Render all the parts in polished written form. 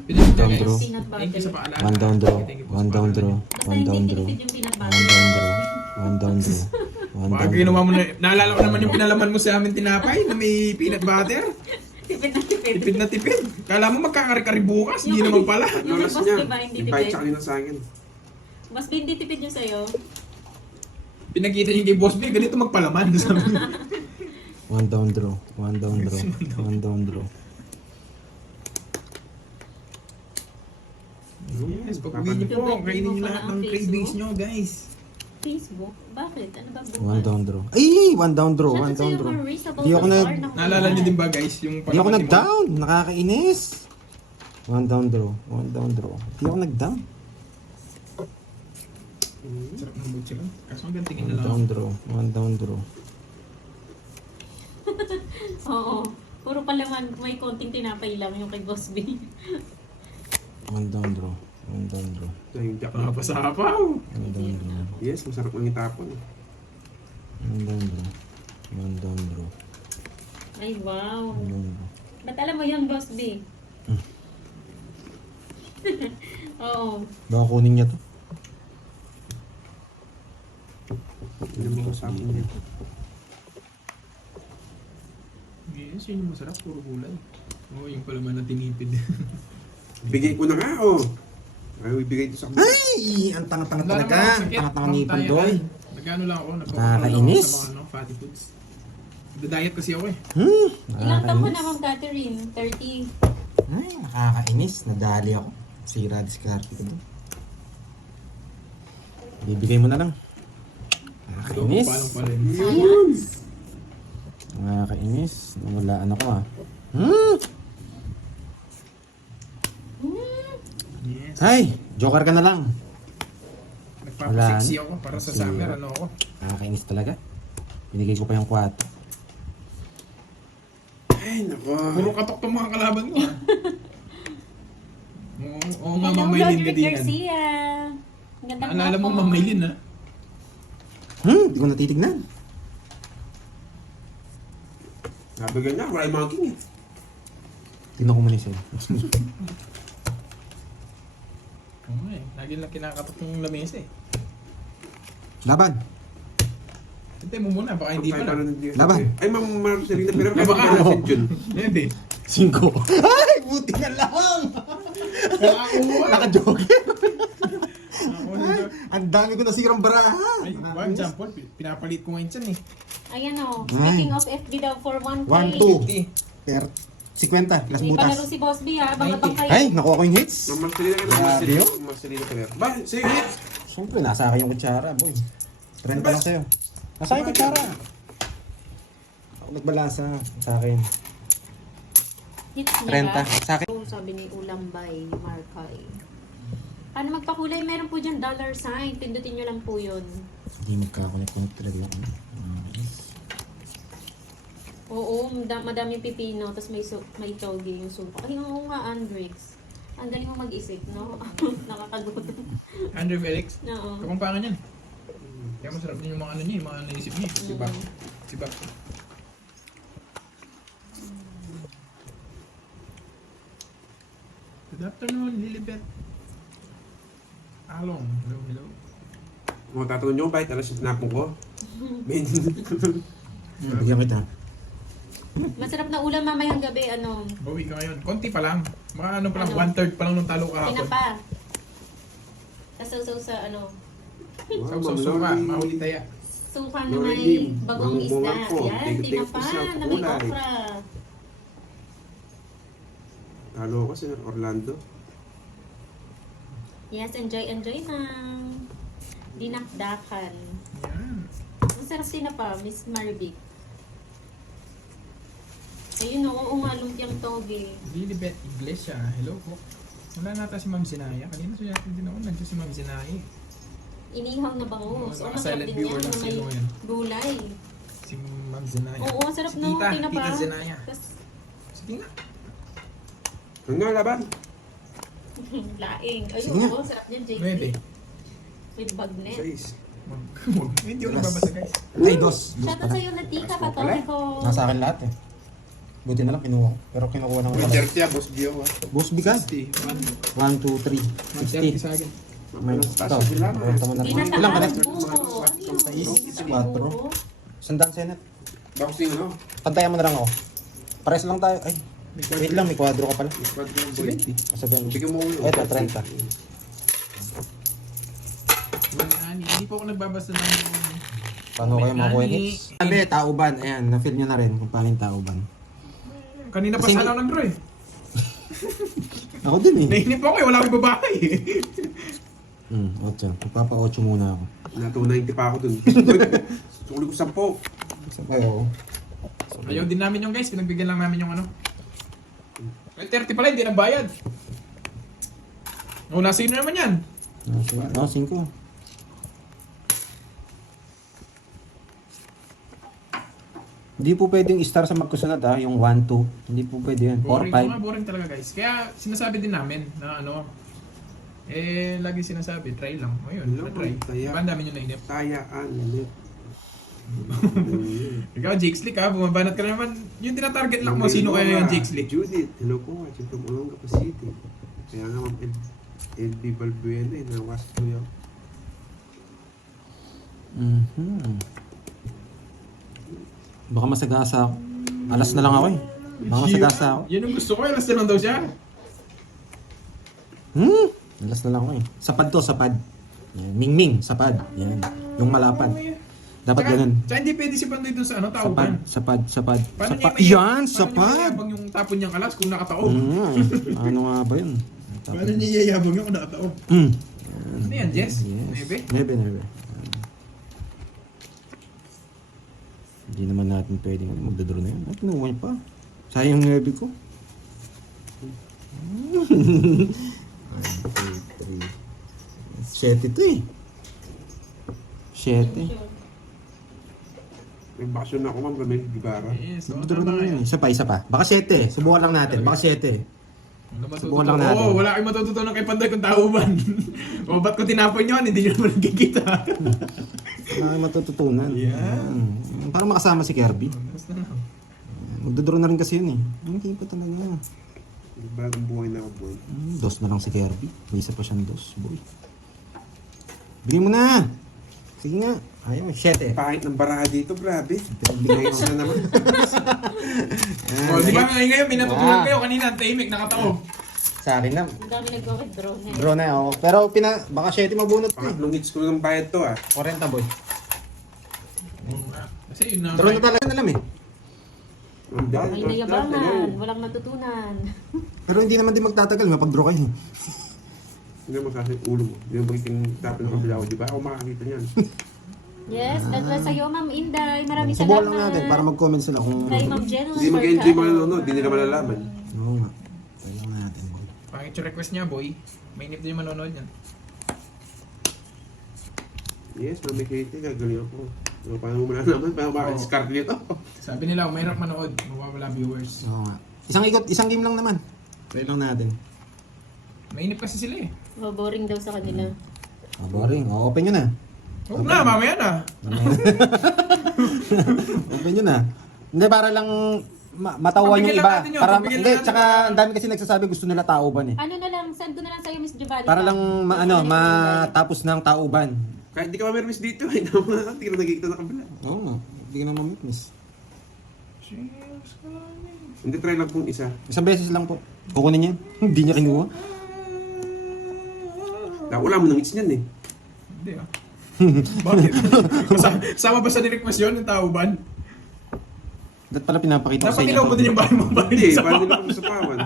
One down Guys, draw. peanut Thank you sa butter. paalala. One down draw. Thank you po sa One down paalala. draw. Basta One down hindi draw. tinipid yung peanut One butter. down draw. One down draw. One Baka down ginawa draw. mo na, naalala ko naman yung pinalaman mo sa amin tinapay na may peanut butter. Tipid na tipid. Tipid na tipid. Kala mo magkakari-kari bukas, hindi naman pala. Yung Lolas boss, niya. diba, hindi Yung tipid. bite sa kanina sa akin. Mas hindi tipid yung sa'yo. Pinakita niyo kay Boss B, ganito magpalaman. One down draw. One down draw. One down draw. Yes, pag-uwi niyo po, kainin niyo lahat ng cravings niyo, guys. Facebook? Bakit? Ano ba bukas? One down draw. Ay! One down draw. Shoutout One down sa'yo, draw. Maurice, about Di ako the nag- bar ng Naalala niyo din ba, guys, yung Di ako palaman ni Mo? nag-down. Nakakainis. One down draw. One down draw. Di ako nag-down. Sarap ng butcher. Kaso hanggang tingin na One lang. down draw. One down draw. Oo. Puro palaman, may konting tinapay lang yung kay Boss B. One down draw. One down draw. Dahil jack. Nakapasapaw. One down draw. Yes, masarap ang itapon. One down draw. One down draw. Ay, wow. One down draw. Ba't alam mo yun, Boss B? Oo. Baka kunin niya to. Hindi mo ko sa akin yan. Yes, yun yung masarap, puro gulay. Oo, yung palaman na tinipid. Bigay ko na nga, oh. Ay, ibigay ito sa akin. Ay! Ang tanga-tanga Wala talaga. naman akong Ang sakit. tanga-tanga Ma'am, nipon tayo, doy. ay. Nagano lang ako, Nakakainis. sa mga fatty foods. Nagda-diet kasi ako eh. Ilang taon ko na, Nakakainis. Ma'am Catherine? 30. Ay, nakakainis. Nadali ako. Sira diskarte ko doon. Bibigay mo na lang. Nakakainis. Palang pa rin. Science? Nakakainis. Nawalaan ako ah. Yes. Ay! Joker ka na lang. Nagpapasexy ako para sa Sexy. summer, ano ako. Nakakainis talaga. Binigay ko pa yung 4. Ay, nako. Puro katok tong mga kalaban ko ah. Oo nga, Hello, Ma'am Maylin Roderick Gadingan. Garcia. Ang gandang Naalala mo, hapon. Ma'am Maylin ah. Di ko natitignan. Nabigay niya, wala yung mga king eh. Tingnan ko muna siya. Oo nga eh. Lagi lang kinakatok yung lamesa eh. Laban. Hintay mo muna, baka hindi pa lang. Laban. Ay, Ma'am Marcelina, pero Ay, baka. kaya si Jun. Hindi. 5. Ay! Buti na lang! Nakakuha. Naka-joker. Nakakuha. Ang dami ko nasirang baraha. Ay, for example, pinapalit ko ngayon dyan eh. Ayan o. Speaking of FB daw for 1K. 1, 2. Per 50 plus May butas. palaro si Boss B ha. Baka bang kayo. Ay, nakuha ko yung hits. Ma'am Marcelina, Grabe yun. Ma'am Marcelina Pereira. Ba, sige, hits. Siyempre, nasa akin yung kutsara, boy. 30 lang sa'yo. Nasa akin yung kutsara. Ako nagbalasa sa akin. Hits 30. nila. Sa akin. Oh, sabi ni Ulambay Markay. Paano magpakulay? Meron po dyan $sign. Pindutin nyo lang po yun. Hindi magkakulit-kulit talaga yung ano. Oo, madaming pipino. Tapos may toge yung supa. Ay, oo nga, Andrix. Ang galing mo mag-isip, no? Nakakagutom. Andrew Felix. Oo. Kapampangan yan. Kaya masarap din yung mga ano niya, yung mga naisip niya. Si Bak. Si Bak. Good afternoon, Lilibet. Along. Hello, hello. Kung tatanong nyo, bakit alas yung tinapon ko? Men. Bigyan kita. Masarap na ulam mamayang gabi, ano? Bawi ka ngayon. Konti pa lang. Mga ano pa lang, Ano? 1/3 pa lang nung talo kahapon. Pinapa. Kasaw-saw sa ano? Sausaw suka, mahuli taya. Suka na Lord may Lim, bagong bagong isda. bunga ko. Yan, Take tinapa ko siya, na may kulay. okra. Talo ko sa Orlando. Yes, enjoy lang. Dinakdakan. Yan. Ang sarap tinapa, Miss Marvic. Ayun, oo nga, lumpiang toge. Lilibet Iglesia. Hello po. Wala nata si Ma'am Sinaya. Kanina siya din ako. Nandiyan si Ma'am Sinaya. Inihaw na bangus. Oo, Oo, masarap silent din viewer yan lang na si may ano yan. gulay. Si Ma'am Sinaya. Oo, ang sarap Si no, Tita, tinapa. Tita Sinaya. Tapos, Sige nga. Hanggang laban. laing. Ayun, Sige nga. oo, sarap niyan, JP. Pwede. With bagnet. Sais. Hindi ko nababasa guys. Ay, dos. Dos Shoutout pala. sa'yo na tika, Asko pala. patoliko. Nasa akin lahat eh. Buti na lang kinuha ko. Pero kinukuha ng May pala. 30 boss Gio ah. Boss Bigan. 60. 1, 2, 3. 130 sa akin. May Taas ito. sila. Ito mo na rin. Pinataas Ilang ka na? po. Ano yun? 4. Sandang Senate. Boxing ano? Pantayan mo na lang ako. Pares lang tayo. Ay, wait lang. May kwadro ka pala. Squad ng boy. Sabihan mo. Bigyan mo ulo. Ito, 30. Hindi po ako nagbabasa ng... Paano kayo makuha hits? Sabi, tauban. Ayan, na-feel nyo na rin kung paano yung tauban. Kanina pa Kasi sana ako nag-draw eh. Ako din eh. Nainip ako eh, wala akong babae eh. 8. Magpapa-8 muna ako. Na 290 pa ako dun. Sukuli ko 10. Sabay ako. Ayaw din namin yung guys, pinagbigyan lang namin yung ano. Ay, 30 pala, hindi na bayad. O, nasa inyo naman yan. 5. Hindi po pwedeng star sa magkasunod yung 1, 2. Hindi po pwede yan. 4, Boring, 5. mga boring talaga guys. Kaya sinasabi din namin na ano, lagi sinasabi, try lang. Ayun, Hello, na-try. taya. Diba ang dami nyo nainip? Tayaan. Ikaw, Jake Slick ha, bumabanat ka na naman. Yung tinatarget lang mo, sino kaya yung Jake Slick? Judith, hello po. Ito po ang kapasiti. Kaya nga ma'am, LB Balbuena eh. Nawas ko yun. Baka masagasa ako. Alas na lang ako eh. Baka masagasa ako. Yun yung gusto ko, alas na lang daw siya. Alas na lang ako eh. Sapad to, sapad. Yan. Mingming, sapad. Yan. Yung malapan. Dapat ganun. Tsaka hindi pwede si Pandoy dun sa ano, tauban. Sapad. Paano Sapad. niya Yan, paano sapad. niya mayabang yung tapon niyang alas kung nakataob? Ano nga ba yun? Paano niya yayabang yung kung nakataob? Ano yan, Jess? Nebe? Nebe. Hindi naman natin pwedeng magdodro na yun. At kinuha pa. Sayang yung nebe ko. 1, 2, 3. 7 to eh. 7. May bakasyon ako ma'am, may gibara. Yes, Magdodro na yun eh. Isa pa. Baka 7. Subukan lang natin. Baka 7. Subukan lang natin. Oo, wala kayong matututunan kay Pandoy kung tauban. O ba't ko tinapon yun? Hindi nyo naman nagkikita. Wala kang matututunan. Yan. Para makasama si Kirby. Basta na. Magdodro na rin kasi yun eh. Hindi pa talaga. Bagong buhay na ako boy. Dos na lang si Kirby. May isa pa siyang dos, boy. Bili mo na! Sige nga. Ayaw, 7. Pahit ng baraha dito, grabe. Pinagbigay Ngayon sila naman. O, di ba ngayon may natutunan kayo kanina, tahimik, nakataob. Sa akin na. Ang dami nag-withdraw na Draw na ako. Pero baka 7 mabunot ko eh. Pangatlong hits ko ng bayad to ah. 40, boy. Kasi yun na. Draw na talaga alam eh. May nayabangan, walang natutunan. Pero hindi naman din magtatagal. Mapag-draw kayo. Hindi mo kasi ulo mo. Hindi mo magiging tapin ng kabila ko. Di ba ako makakita niyan? Yes, that was sa'yo, Ma'am Inday. Maraming Subukan salamat. lang natin para mag-comment sila kung... Kay Ma'am Jen. Hindi mag-enjoy mga nanonood. Hindi nila malalaman. Oo nga. Kaya lang natin, boy. Pangit yung request niya, boy. Mainip din yung manonood yan. Yes, Mami Katie, gagaling ako. Paano mo na naman? Paano makaka-discard nito? Sabi nila, mahirap manood, mawawala viewers. Oo nga. Isang game lang naman. Try lang natin. Mainip kasi sila eh. Oh, boring daw sa kanila. Boring. Open nyo na. Oo na, mamaya na. Open nyo na. Hindi, para lang matawan yung Pagbigyan iba. lang natin yun, Para, pagbigyan hindi, lang natin. tsaka ang dami kasi nagsasabi gusto nila tauban eh. Ano na lang, send ko na lang sa'yo, Miss Giovanni. Para lang matapos ng tauban. Kahit di ka ma-miss dito, ay naman. Hindi ka na nagkikita na kabila. Oo nga. Hindi ka na mamit-miss. Hindi, try lang pong isa. Isang beses lang po. Kukunin niya. Hindi niya kinuha. Wala mo ng hits niyan eh. Hindi ah. Bakit? Sama ba sa ni-request yun, yung tauban? Dapat pala pinapakita ko sa Dapat inyo. ilaw mo din yung bahay mo. Hindi, paano nila kung sa pawan?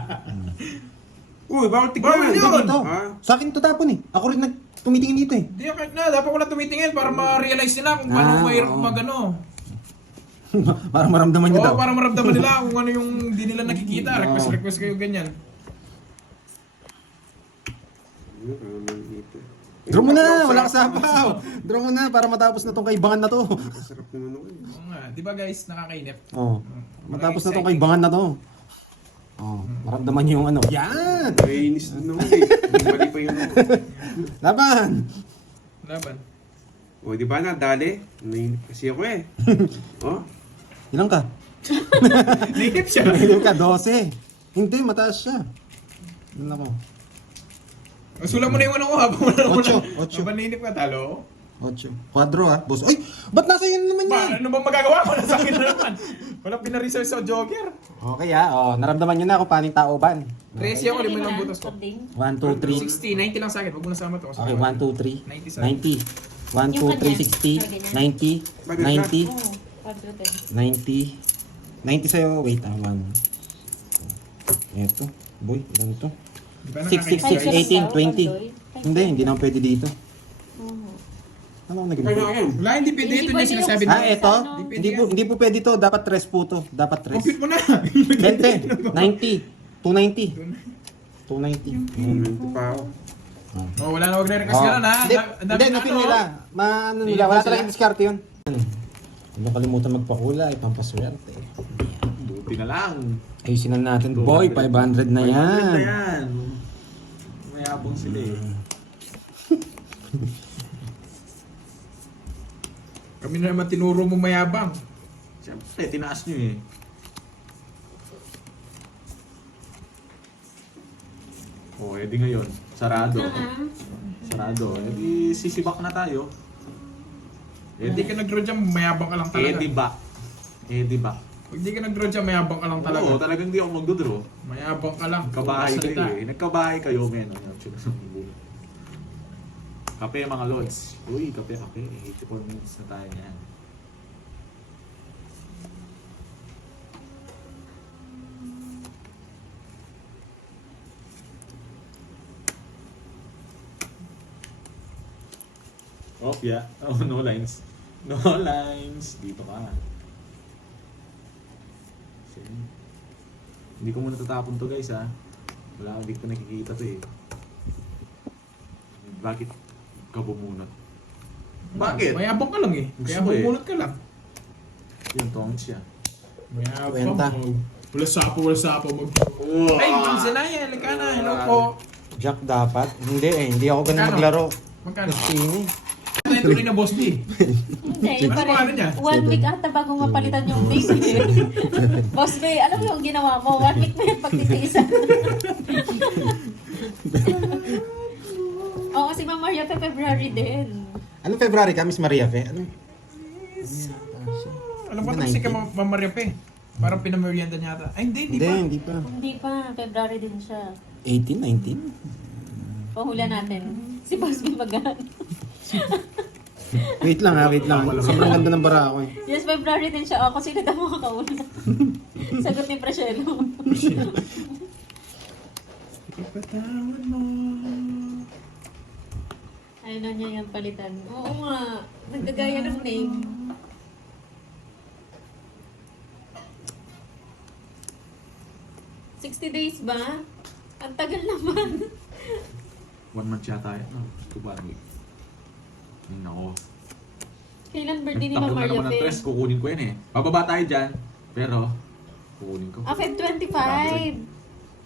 Uy, bawal Bawal tignan. yun! Dito. Ha? Sa akin to tapon eh. Ako rin tumitingin dito eh. Hindi, kahit na. Dapat ko lang tumitingin para ma-realize nila kung paano mahirap oo. magano. Para maramdaman niyo daw. Oo, para maramdaman nila kung ano yung hindi nila nakikita. Request kayo ganyan. Draw mo na! Wala ka sapaw! Draw mo na para matapos na tong kaibangan na to. Sarap naman ako eh. Oo nga. Di ba guys, nakakainip? Oo. Matapos na tong kaibangan na to. Oh, maramdaman niyo yung ano. Yan! Naiinis din ako eh. Hindi mali pa yun ako. Laban! Laban. O, di ba na, dali? Naiinip kasi ako eh. Oh, Ilang ka? Native siya. Native ka, 12. Hindi, mataas siya. Ano ako? Sulam mo na yung ano ko habang wala ko Ocho, na. ocho. Habang native ka, talo. 8. Quadro ha, boss. Ay, ba't nasa yun naman yan? Ano bang magagawa mo? Nasa akin na naman. Walang pinaresearch sa Joker. Okay ha, naramdaman nyo na kung paano yung taoban. 13 ako, lima lang butas ko. 60. 1, 2, 3. 60, 90 lang sa akin. Huwag mo nasama to. Okay, 1, 2, 3. 90. 1, 2, 3, 60. 90. 90. Oo, 410. 90. 90 sa'yo. Wait, 1. Eto. Boy, ilan to? 6, 6, 6, 18, 20. Hindi na ako pwede dito. Ano ako naging? Wala, hindi pwede. Hindi Ito na pwede sinasabi yung- na. Ah, eto? Ano? Hindi po pwede to. Dapat 3 po to. Dapat 3. Compute mo na. 20. 90. 290. 290. Ito pa ako. Oh, wala na, wag na request ka na. Hindi, napin nila. Ano nila, wala talagang diskarte yun. Ano kalimutan magpakulay, pampaswerte. Buti na lang. Ayusin na natin. Boy, 500 na 500 na yan. yan. Mayabang sila eh. Kami na naman tinuro mo mayabang. Siyempre, tinaas nyo eh. Oh, edi ngayon. Sarado. Sarado. Edi sisibak na tayo. Hindi ka nag-draw dyan, mayabang ka lang talaga. Edi back. Edi back. Pag di ka nag-draw dyan, mayabang ka lang talaga. Oo, talagang di ako magdodraw. Mayabang ka lang. Kabahay Salita. kayo eh. Nagkabahay kayo, men. Kape mga lods. Uy, kape. 84 minutes na tayo niyan. Oh, yeah. Oh, no lines. No lines. Dito ka. Sige. Hindi ko muna tatapon to guys ha. Wala, hindi ko nakikita to eh. Bakit ka bumunot? Bakit? Mayabang ka lang eh. Kaya Gusto mo eh. bumulot ka lang. Yung tong siya. Mayabang Kwenta. mo. Wala sapo mag... Wow! Ay, Manzanaya, halika na. Hello po. Jack dapat. Hindi ako ganun Magkano? maglaro. Magkano? Sini. Ito yung tuloy na boss D. Hindi, Ano parang ano niya? 1 week ata bago mapalitan yung date. Boss Bay, alam mo yung ginawa mo? 1 week na yung pagtitiisan. Oo, si Ma'am Maria pa February din. Anong February ka, Miss Maria Fe? Ano? Alam ko ito si ka Mamaria pa eh. Parang pinamerienda niya ata. Ay, hindi pa. Hindi pa. Hindi pa, February din siya. 18, 19? Pahula natin. Si Boss Bay Magan. Wait lang ha, wait lang. Sobrang ganda ng bara ako eh. Yes, February din siya. Ako, sino daw makakauna? Sagot ni Prashelo. Ipatawad mo. Ayaw na niya yung palitan. Oo nga. Nagdagaya ng name. $60 ba? Ang tagal naman. 1 month yata yun. No? 2 week. Ay, nako. Kailan birthday ni Nagtapon Ma'am na Maria naman ng Fe? stress. Kukunin ko yan eh. Bababa tayo dyan. Pero, kukunin ko. Ah, Feb 25.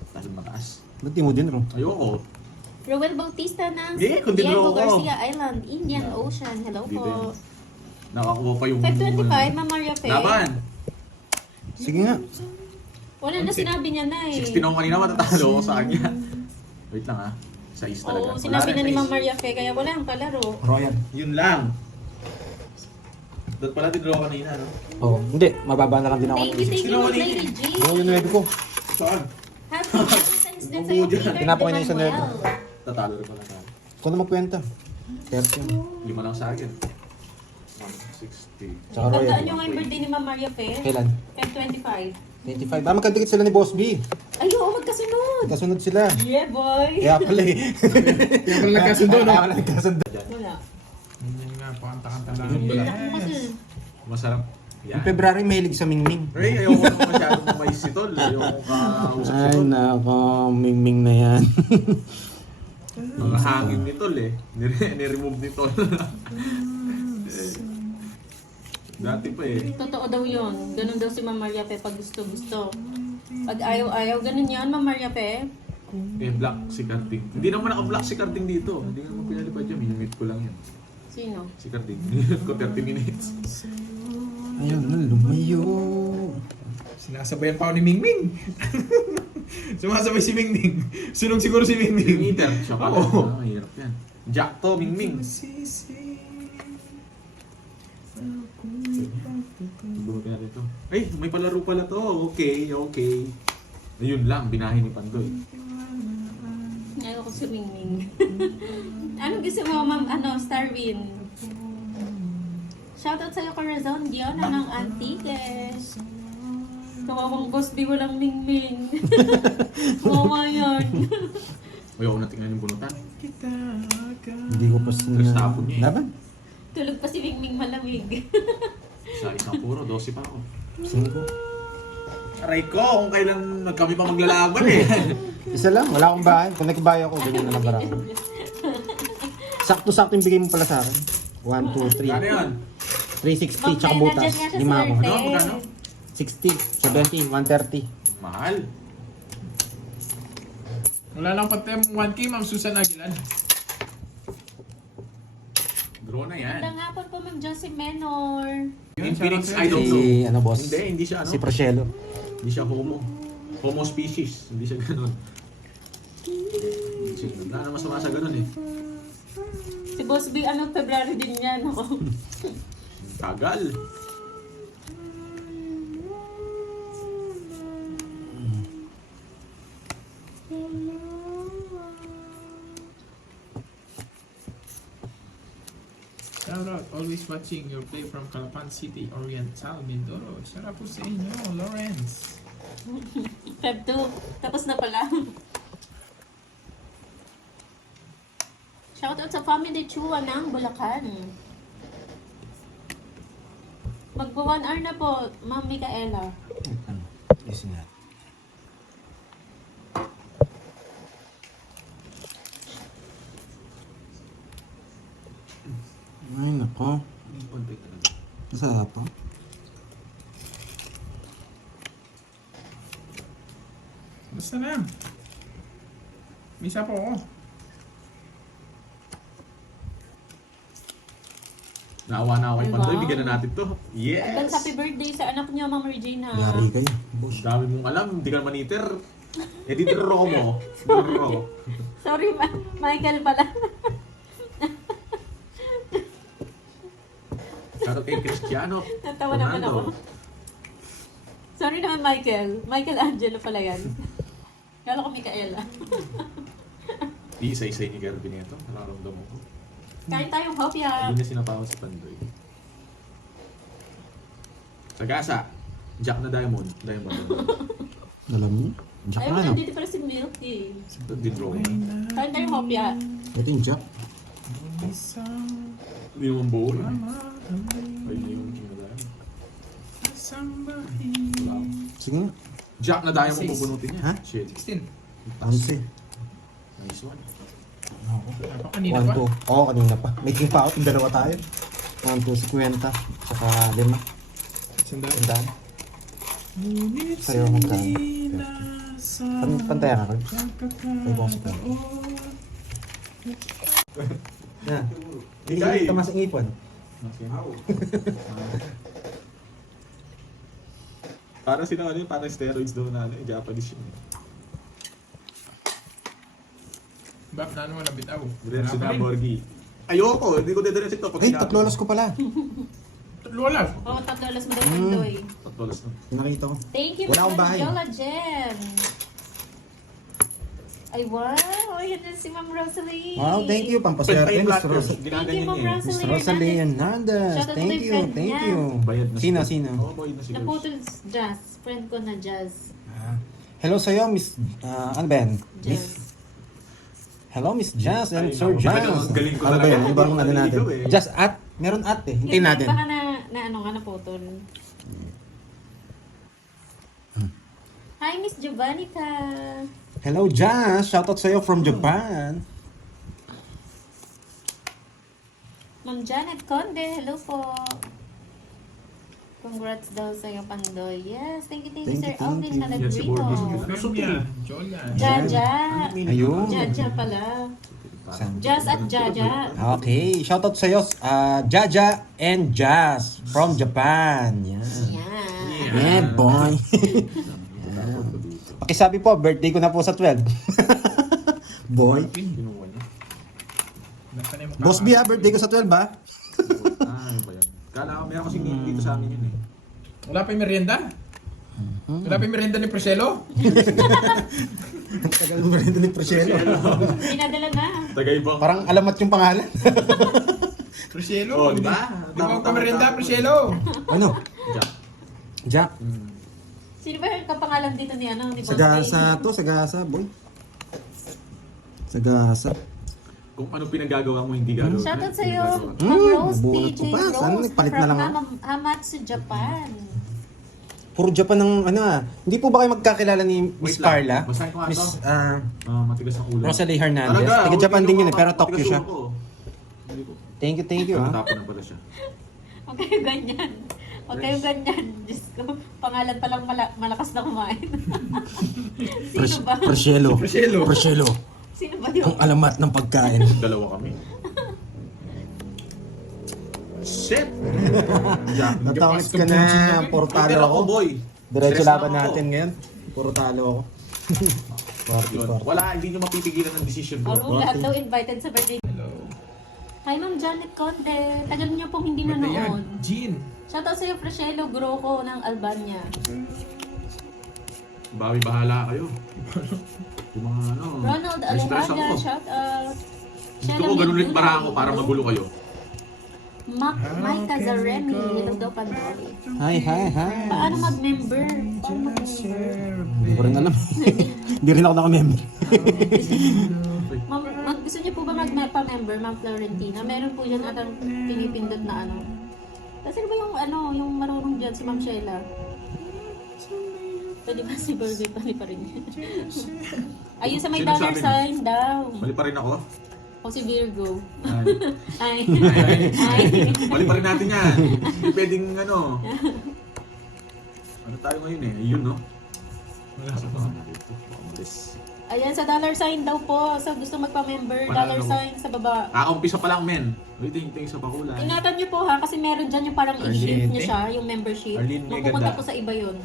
Dahil mataas. Ba't di mo din, Ro? Ayoko. Rowel Bautista ng Hindi, kundi Diego draw ko. Garcia Island, Indian Yeah. Ocean. Hello Hindi po. din. Nakakuha pa yung... Feb 25, Ma'am Maria Fe. Laban! Sige nga. Wala na sinabi niya na eh. 16 ako kanina matatalo ako sa kanya. Wait lang ah. Size talaga. Oo, sinabi Wala na ni size. Ma'am Maria Fe, kaya wala ang palaro. Royan. Yun lang. Dapat pala tinuro kanina, no? Oo, hindi. Mababa na lang din ako. Thank you, Ma'am Lady G. Oo, yung nuwebe ko. Saan? Happy Valentine's Day Buo sa'yo, dyan. Peter Tinapo ko na yung isa na yun. Manuel. Tatalo rin pala tayo. Ikaw na magkwenta. 30. 5 lang sa akin. 160. Tsaka Tandaan Royan. nyo nga yung birthday ni Ma'am Maria Fe. Kailan? Feb 25. 25. Ah, magkadikit sila ni Boss B. Ay, oo, magkasunod. Kasunod sila. Yeah, boy. Kaya pala eh. Kaya pala nagkasundo, no? Kaya pala nagkasundo. Wala. Yun nga, pakanta-kanta lang. Ako kasi. Masarap. Yung Yan. February, mahilig sa Mingming. Ray, ayoko na masyadong kumay si Tol. Ayoko kausap si Ay, Tol. nako. Mingming na yan. Mga hangin ni Tol eh. Niremove ni Tol. Dati pa eh. Totoo daw yun. Ganun daw si Ma'am Maria Pe pag gusto-gusto. Pag ayaw-ayaw, ganun yan, Ma'am Maria Pe. Eh, black si Carding. Hindi naman naka-black si Carding dito. Hindi naman pinalipad dyan. Minimit ko lang yan. Sino? Si Carding. Minimit ko 30 minutes. Ayun na, lumayo. Sinasabayan pa ako ni Mingming. Sumasabay si Mingming. Sunog siguro si Mingming. Meter. Siya pala. Oo. Mahirap yan. Jack to, Mingming. Bunutin natin to. Ay, may palaro pala to. Okay, okay. Ayun lang, binahin ni Pandoy. Ayaw ko si Mingming. Anong gusto mo, ma'am? Starwin? Shoutout sa'yo, Corazon. Dion, ng Antiques. Kawawang boss, di walang Mingming. Kawawa yan. Ayaw ko na tingnan yung bunutan. Hindi ko pa First tapon niya eh. Laban? Tulog pa si Mingming malamig. Sa isang puro, 12 pa ako. 5. Aray ko, kung kailan kami pa maglalaban eh. Isa lang, wala akong bahay. Kung nagbahay ako, ganyan na lang barako. Sakto-sakto yung bigay mo pala sa akin. 1, 2, 3. Ano yan? 360, tsaka butas. Lima ako. Ano? Magkano? 60, 70, 130. Mahal. Wala lang pati 1K, Ma'am Susan Aguilan. Draw na yan. Langapon po, Ma'am Josie Menor. Infinix, I don't know. Si, ano boss? Hindi siya ano. Si Prochelo. Hindi siya homo. Homo species. Hindi siya ganun. Wala na masama sa ganun eh. Si Boss B, February din yan. Ako. Tagal. Shout out, always watching your play from Calapan City, Oriental, Mindoro. Shout out po sa inyo, Lawrence. Feb 2. Tapos na pala. Shoutout sa family Chua ng Bulacan. Magpo 1 hour na po, Ma'am Micaela. Listen na. Ay, nako. Konti talaga. Masarap to. Basta na. Misa po ako. Naawa na ako kay Diba? Pandoy. Bigyan na natin to. Advance Yes! happy birthday sa anak niyo, Ma'am Regina. Yari kayo. Boss. Dami mong alam. Hindi ka naman iter. Editor Romo. Romo. Sorry, Michael pala. Shoutout kay Cristiano. Natawa naman ako. Sorry naman, Michael. Michael Angelo pala yan. Kala ko Micaela. Di isa-isa ni Gervin ito. Nararamdaman ko. Kain tayong hopya. Hindi na sinapawan si Pandoy. Sagasa. Jack na Diamond. Diamond. Alam mo? Jack Ay, na, no? nandito pala si Milky. Ito din draw na. Kain tayong hopya. Ito yung Jack. Isa, Hindi naman buo eh. mama, Ay, hindi yung King na Diamond. sambahi. Wala. Sige nga. Jack na Diamond Six. pupunutin niya. Ha? Shit. 16. Onse. Nice one. Apa kanina 1, pa? 2. Oo, kanina pa. May king pa ako. Dalawa tayo. 1, 2, 50. Tsaka 5. Sandali. Tandaan. Ngunit Sa'yo magkano? hindi na sa Pantaya ka, Carl. pagkakataon. Na. Ikay. Hindi tamas ang ipon. Okay. Parang sila ano yun, parang steroids daw na ano, Japanese yun. Bab, na ano mo bitaw? Diretso na Borgi. Ayoko, hindi ko didiretso ito. Ay, tatlolos ko pala. Lola. Oo, $3 mo daw Pandoy. Tatlolos na. Yung nakita ko. Thank you, Wala akong bahay. Yola Jen. Ay, wow. Ayan na si Ma'am Rosalie. Wow, thank you. Pampaswerte, Time Miss blacker. Rosalie. Thank you, Ma'am Ginaganyan niya eh. Miss Rosalie Rosalie Hernandez. Hernandez. Shout out to Thank my you, friend thank niya. you. Bayad na Sino, sila. sino? Oo, bayad na sila. Naputol Jazz. Friend ko na Jazz. Hello sa'yo, Miss... ano ba yan? Jazz. Miss... Hello, Miss Jazz and Ay, Sir naku, Jazz. ang galing ko Ano ba talaga. yun? Ibang ano natin. Naliligaw eh. Just at. Meron at eh. Hintayin natin. Baka na ano nga naputol. Hi, Miss Giovannica. Hello, Jazz. Shoutout sa'yo from Japan. Ma'am Janet Conde, hello po. Congrats daw sa'yo, Pandoy. Yes, thank you, Thank Sir you, thank Alvin you. Yan si Borbis. Calagrino. Nasok yan. Joel yan. Jaja. Ayun. Jaja pala. Jazz at Jaja. Okay, shoutout sa iyo, Jaja and Jazz from Japan. Yan. Yan. Yeah, boy. Pakisabi po, birthday ko na po sa 12. Boy. Kinuha niya. Nasaan yung Boss B ha, birthday ko sa 12 ha? Ano ba yan? Kala ko meron kasing dito sa amin yun eh. Wala pa yung merienda? Wala pa yung merienda ni Priscelo? Ang tagal mo rin ni Priscelo. Pinadala na. Tagaibang. Parang alamat yung pangalan. Priscelo? Oh, di ba? Di ba pa merienda, Priscelo? Ano? Jack. Jack. Sino ba yung kapangalan dito ni ano? Ni Boss Sagasa to, sagasa boy. Sagasa. Kung ano pinagagawa mo, hindi gagawin. Shoutout sa'yo, Hmm, Ma'am Rose, nabunot DJ ko pa. Sana Rose, nagpalit na from lang ako. Hamatsu, Japan. Puro Japan ng ano ah. Hindi po ba kayo magkakilala ni Miss Wait lang. Carla? Basahin ko nga Miss to. ah, Matigas ang ulo. Rosalie Hernandez. Talaga, Taga Japan din yun eh, pero matigas Tokyo ang siya. ulo ko. Hindi ko. Thank you ah. Natapon na pala siya. Huwag kayo ganyan. Huwag kayo ganyan. Diyos ko, pangalan palang malakas na kumain. Sino ba? Priscelo. Priscelo. Priscelo. Sino ba yun? Ang alamat ng pagkain. Dalawa kami. Shit! Jack. Natawid ka na. Puro talo Pero ako. boy. Diretso Stress laban lang ako. natin ngayon. Puro talo ako. Yun. Wala, hindi nyo mapipigilan ng decision ko. Oro, lahat daw invited sa birthday. Hello. Hi, Ma'am Janet Conde. Tagal niyo pong hindi Ba't na yan? nanood. Jean. Shoutout sa'yo, Freshelo Groco ng Albania. Bawi bahala kayo. Yung mga ano. Ronald may stress Alejandra, ako. shoutout. Gusto ko ganun ulit para ako para magulo kayo. Mike Cazaremi, hello daw Pandoy. Hi. Paano mag-member? Paano mag-member? Hindi ko rin alam. Hindi rin ako naka-member. Gusto niyo po ba mag-member, Ma'am Florentina? Meron po yan atang pinipindot na ano. Kasi ba yung ano, yung marunong dyan si Ma'am Sheila? Pwede ba si Birthday pa rin yan? Ayun sa may Sino dollar sabi sign daw. Mali pa rin ako. O si Virgo. Ay. Ay. Mali pa rin natin yan. Hindi pwedeng ano. Ano tayo ngayon eh? Yun no? Ayan, sa dollar sign daw po. So gusto magpa-member, Para dollar ano? sign sa baba. Umpisa pa lang men. Waiting sa pakulay. Ingatan niyo po ha, kasi meron dyan yung parang i-shift niyo siya, yung membership. Arlene, may Mapupunta ganda. po sa iba yun.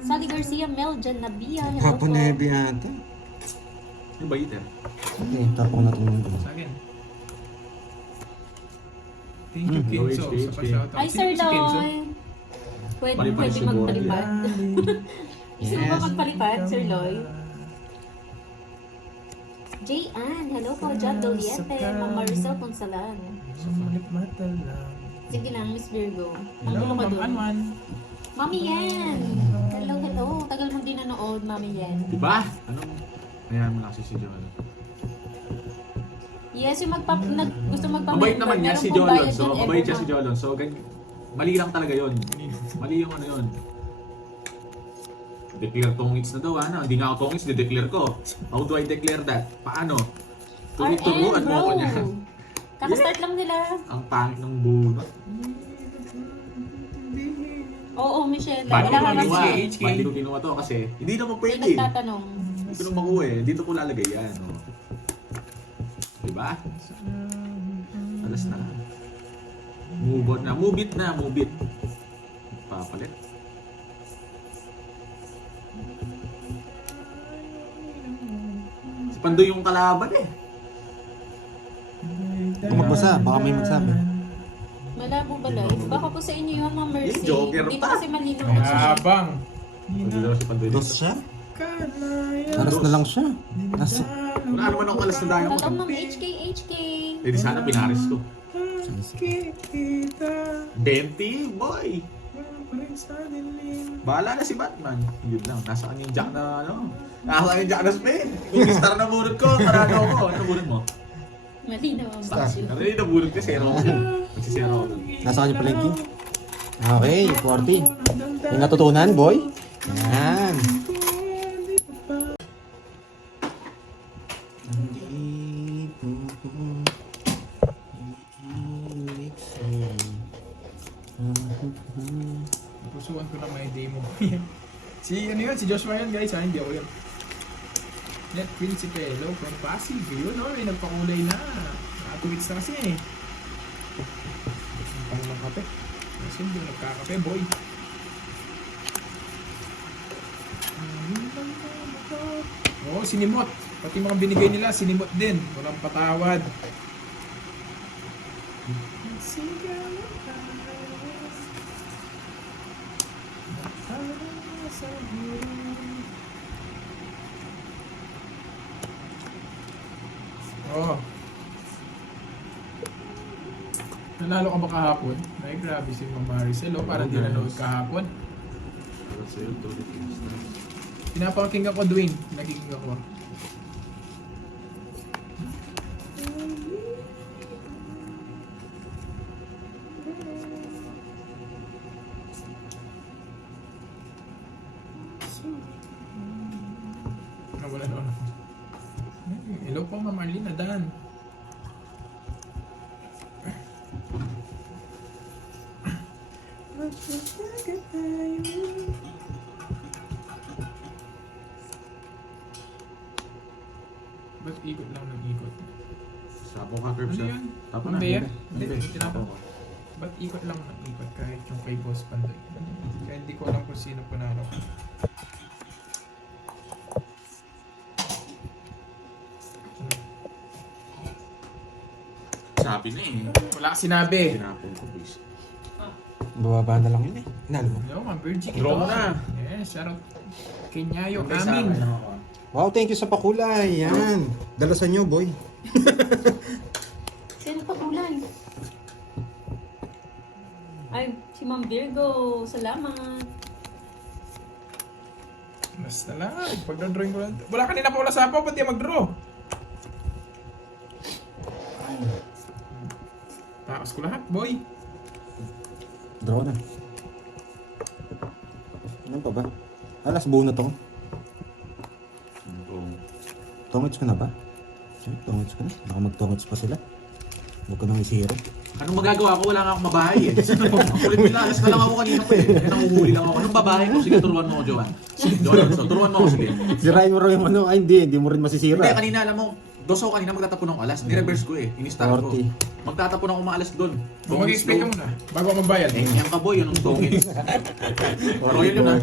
Sally Garcia, Meljan Nabia, hello Hapo po. na yata. Yung ba iter? Okay, tarpo na itong mundo. Sa akin. Thank you, Hello, Kinso. HH, Sa pa-shoutout. Ay, Sir Sino si Kinso? Loy. Pwede Palipad si magpalipad. Gusto mo ba magpalipad, Sir Loy? J. Ann, hello po, John Doliente, Ma'am Maricel Consalan. Sumalit mata lang. Sige lang, Miss Virgo. Ang Hello, gulo ka Ma'am doon. Anwan. Mami Yen! Hello. Tagal mong di nanood, Mami Yen. Diba? Anong... Ayan mo na kasi si Joel. Yes, yung gusto magpamember. Mabait naman niya meron si pong Joel bayad Alonso. yun Mabait siya every si Joel Alonso. Mali lang talaga yun. Mali yung ano yun. Declare tongits na daw, ano? Hindi nga ako tongits, de-declare ko. How do I declare that? Paano? month. Turuan mo ako bro. niya. Kakastart lang nila. Ang pangit ng bunot. Oo, Michelle. Ba't Wala ko ka kinuha? kasi. HK. Ba't di ko kinuha to? Kasi hindi naman May pwede. nagtatanong. Hindi ko nang makuha eh. Dito ko lalagay yan. Oh. Diba? Alas na. Move on na. Move it na. Move it. Papalit. Si Pandoy yung kalaban eh. Kung magbasa, baka may magsabi. Malabo ba live? Baka po sa inyo yun, Ma'am Mercy. Eh, Joker Hindi pa. pa kasi malino. May habang. Pwede daw si Pandoy Dos dito. siya? Alas na lang siya. Nasa... Wala naman akong alas na dayo mo. Tatang Ma'am HK. Eh di sana pinaris ko. Denti, boy! Bahala na si Batman. Yun lang, nasa kanya yung Jack na ano. Nasa kanya yung Jack na Spain. Yung star na bunot ko, karado ko. Ano bunot mo? Malino ang Star. issue. Ano yung nabunot ko? Zero ko. Magsisero ko. Nasa kanya pala yung king. Okay, 40. Yung natutunan, boy. Yan. Nandito. pupusuan ko na may demo. Si ano yun? Si Joshua yan guys ha? Hindi ako yun. Net Principelo from Pasig. Yun o, may nagpakulay na. 2 weeks na kasi eh. Pang ng kape. Kasi hindi nagkakape boy. Oo, sinimot. Pati mga binigay nila, sinimot din. Walang patawad. Oh. Nanalo ka ba kahapon? Ay, grabe si Mama Maricel. Oh, parang di nanood kahapon. Para sa'yo, Tony Kingston. Pinapaking ako, Dwayne. Nagiging ako. Wala na ako. Hello po, Ma'am Arlene Adan. Ba't ikot lang ng ikot? Sapo ka, Curbs. Ano yan? Tapo na. Bear? Hindi. Hindi, tinapon ko. Ba't ikot lang ng ikot kahit yung kay Boss Panday? Kaya hindi ko alam kung sino panalo. Sabi na eh. Wala ka sinabi. Tinapon ko, boys. Bababa na lang yun eh. Inalo mo. Hello, Ma'am Virgie. Draw mo ito. na. Yes, shoutout. Kenyayo Guys, sa Aming. akin lang ako. Wow, thank you sa pakulay. Yan. Dala sa inyo, boy. Sino pa kulay? Ay, si Ma'am Virgo. Salamat. Basta lang. Pagdodrawing ko lang. Wala kanina pa wala sa apaw. Ba't di mag-draw? Taos ko lahat, boy. Draw na. Ano pa ba? Alas buo na to. Tongits ko na ba? Ay, tongits ko na. Baka mag-tongits pa sila. Huwag ko nang isiro. Anong magagawa ko? Wala nga akong mabahay eh. Kulit pinalas na lang ako kanina pa eh. Kaya nanguhuli lang ako. Anong babahay ko? Sige, turuan mo ako, Johan. Johan, so, turuan mo ako, sige. Sirain mo rin yung ano. Ay, hindi mo rin masisira. Hindi, kanina alam mo, dos ako kanina magtatapon ng alas. Ni-reverse ko eh. Ini-start ko. 40. Magtatapon ako maalas doon. Mag-explain ka muna. Bago ako magbayad. Eh, yan ka boy, yun ang tongin. Royal yun ah.